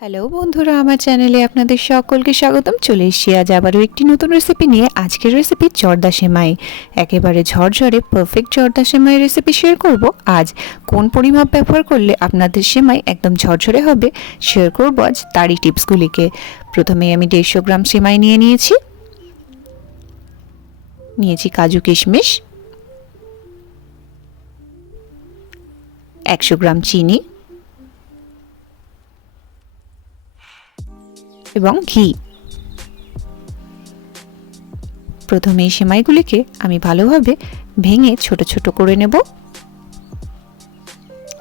Hello বন্ধুরা, আমার চ্যানেলে আপনাদের সকলকে স্বাগতম। চলে এসেছি আজ আবারও একটি নতুন রেসিপি নিয়ে। আজকের রেসিপি জর্দা সেমাই। একেবারে ঝরঝরে পারফেক্ট জর্দা সেমাই রেসিপি শেয়ার করব। আজ কোন পরিমাপ ব্যবহার করলে আপনাদের সেমাই একদম ঝরঝরে হবে শেয়ার করব আজ তারই টিপসগুলিকে। প্রথমে আমি 150 গ্রাম সেমাই নিয়েছি কাজু কিশমিশ, 100 গ্রাম চিনি এবং ঘি। প্রথমে এই সেমাইগুলিকে আমি ভালোভাবে ভেঙে ছোট ছোট করে নেব।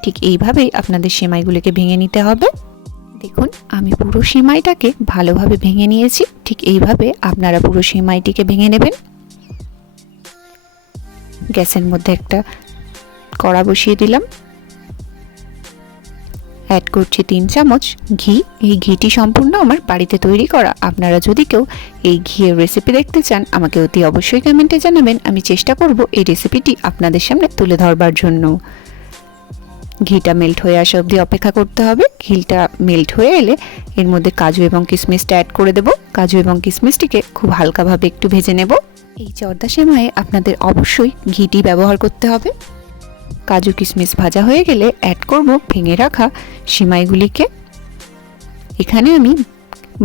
ঠিক এইভাবেই আপনাদের সেমাইগুলিকে ভেঙে নিতে হবে। দেখুন, আমি পুরো সেমাইটাকে ভালোভাবে ভেঙে নিয়েছি। ঠিক এইভাবে আপনারা পুরো সেমাইটিকে ভেঙে নেবেন। গ্যাসের মধ্যে একটা কড়া বসিয়ে দিলাম। অ্যাড করছি 3 চামচ ঘি। এই ঘিটি সম্পূর্ণ আমার বাড়িতে তৈরি করা। আপনারা যদি কেউ এই ঘিয়ের রেসিপি দেখতে চান আমাকে অতি অবশ্যই কমেন্টে জানাবেন। আমি চেষ্টা করব এই রেসিপিটি আপনাদের সামনে তুলে ধরবার জন্য। ঘিটা মেল্ট হয়ে আসা অবধি অপেক্ষা করতে হবে। ঘিটা মেল্ট হয়ে এলে এর মধ্যে কাজু এবং কিশমিশটা অ্যাড করে দেব। কাজু এবং কিশমিশটিকে খুব হালকাভাবে একটু ভেজে নেব। এই জর্দা সেমাইয়ে আপনাদের অবশ্যই ঘিটি ব্যবহার করতে হবে। কাজু কিশমিশ ভাজা হয়ে গেলে অ্যাড করব ভেঙে রাখা সেমাইগুলিকে। এখানে আমি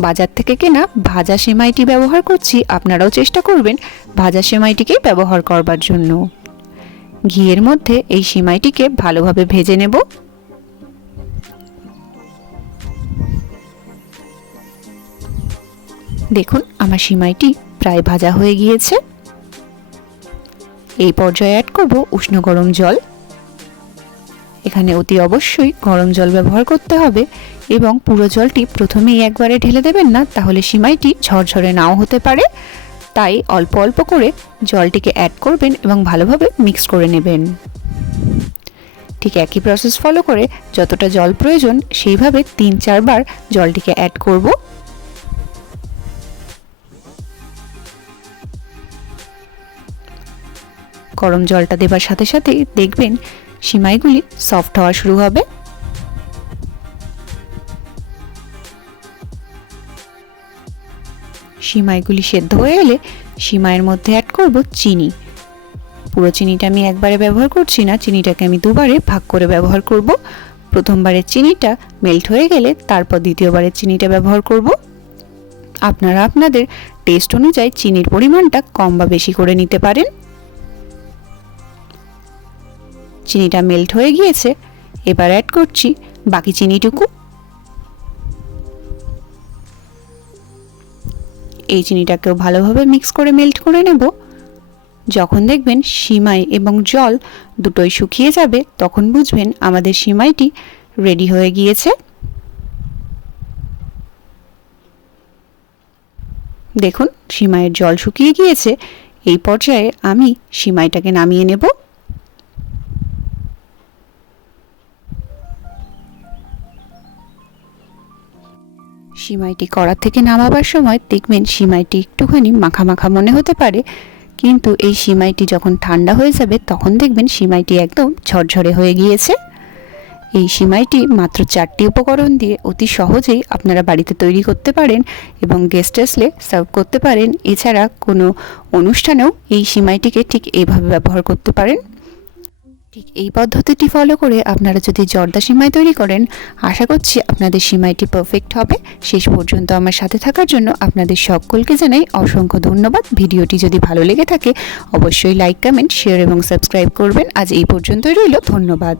বাজার থেকে কেনা ভাজা সেমাইটি ব্যবহার করছি। আপনারাও চেষ্টা করবেন ভাজা সেমাইটিকেই ব্যবহার করবার জন্য। ঘিয়ের মধ্যে এই সেমাইটিকে ভালোভাবে ভেজে নেব। দেখুন, আমার সেমাইটি প্রায় ভাজা হয়ে গিয়েছে। এই পর্যায়ে অ্যাড করব উষ্ণ গরম জল। এখানে অতি অবশ্যই গরম জল ব্যবহার করতে হবে এবং পুরো জলটি প্রথমেই একবারে ঢেলে দেবেন না, তাহলে সেমাইটি ঝরঝরে নাও হতে পারে। তাই অল্প অল্প করে জলটিকে অ্যাড করবেন এবং ভালোভাবে মিক্স করে নেবেন। ঠিক একই প্রসেস ফলো করে যতটা জল প্রয়োজন সেইভাবে 3-4 বার জলটিকে অ্যাড করব। গরম জলটা দেবার সাথে সাথে দেখবেন সেমাইগুলি সফট হওয়া শুরু হবে। সেমাইগুলি সেদ্ধ হয়ে এলে সেমাইয়ের মধ্যে অ্যাড করব চিনি। পুরো চিনিটা আমি একবারে ব্যবহার করছি না, চিনিটাকে আমি দুবারে ভাগ করে ব্যবহার করব। প্রথমবারের চিনিটা মেল্ট হয়ে গেলে তারপর দ্বিতীয়বারের চিনিটা ব্যবহার করব। আপনারা আপনাদের টেস্ট অনুযায়ী চিনির পরিমাণটা কম বা বেশি করে নিতে পারেন। চিনিটা মেল্ট হয়ে গিয়েছে, এবার অ্যাড করছি বাকি চিনিটুকু। এই চিনিটাকেও ভালোভাবে মিক্স করে মেল্ট করে নেব। যখন দেখবেন সেমাই এবং জল দুটোই শুকিয়ে যাবে তখন বুঝবেন আমাদের সেমাইটি রেডি হয়ে গিয়েছে। দেখুন, সেমাইয়ের জল শুকিয়ে গিয়েছে। এই পর্যায়ে আমি সেমাইটাকে নামিয়ে নেব। সেমাইটি কড়া থেকে নামাবার সময় দেখবেন সেমাইটি একটুখানি মাখা মাখা মনে হতে পারে, কিন্তু এই সেমাইটি যখন ঠান্ডা হয়ে যাবে তখন দেখবেন সেমাইটি একদম ঝরঝরে হয়ে গিয়েছে। এই সেমাইটি মাত্র 4টি উপকরণ দিয়ে অতি সহজেই আপনারা বাড়িতে তৈরি করতে পারেন এবং গেস্ট আসলে সার্ভ করতে পারেন। এছাড়া কোনো অনুষ্ঠানেও এই সেমাইটিকে ঠিক এইভাবে ব্যবহার করতে পারেন। ঠিক এই পদ্ধতিটি ফলো করে আপনারা যদি জর্দা সেমাই তৈরি করেন আশা করছি আপনাদের সেমাইটি পারফেক্ট হবে। শেষ পর্যন্ত আমার সাথে থাকার জন্য আপনাদের সকলকে জানাই অসংখ্য ধন্যবাদ। ভিডিওটি যদি ভালো লেগে থাকে অবশ্যই লাইক, কমেন্ট, শেয়ার এবং সাবস্ক্রাইব করবেন। আজ এই পর্যন্তই রইল। ধন্যবাদ।